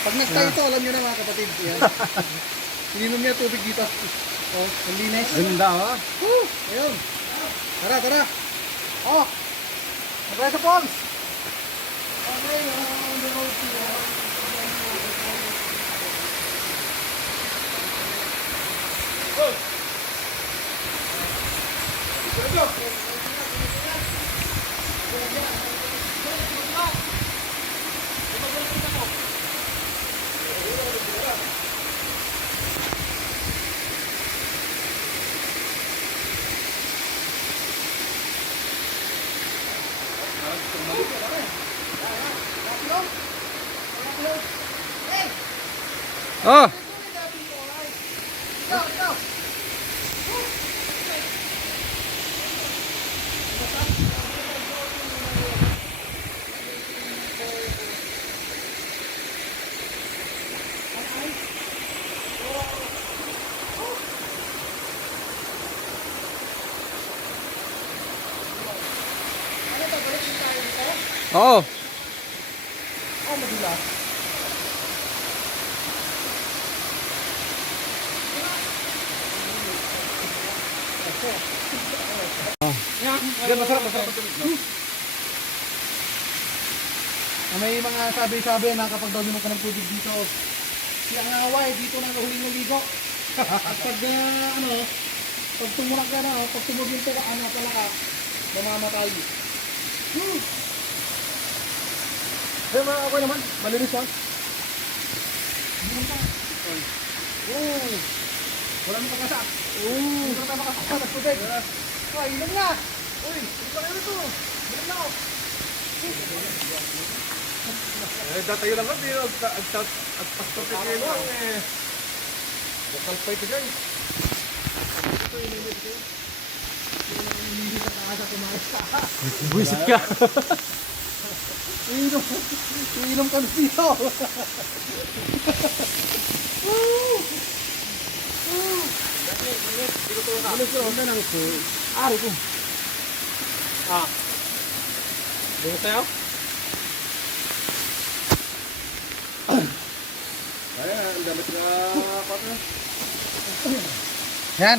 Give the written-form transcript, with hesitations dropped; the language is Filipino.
Pag nagkaito, alam nyo na mga kapatid. Yan. Ininom niya tubig dito. Oh, ang linis. Ganda oh. Woo! Ayun. Tara, tara. Oh. Nagkaya sa Pons. Okay, on the road to Oh. Oh. Oh, madila. Yan, masarap ang tubig, no? May mga sabi-sabi na kapag daw minom ka ng tubig dito, siya ang away, dito na huling naligo. At pag pag tumurak ka na, pag tumuginto ka, pala ka, mamamatay. Ay, mga okay naman. Malinis yan. Wala mo pagkasak. Hindi ka na makasak sa tubig. Oh, inom na. Uy, hindi ka kayo ito. Inom na ako. Eh, datayo lang kami. Agpastor ka kayo lang eh. Local fight guys. Ito, inimit ko. Hindi ka kakasa tumakas ka. Buisit ka. Inom ka dito. Ari ko. Ah. Bunga tayo? Ay, ang damit na partner. Yan.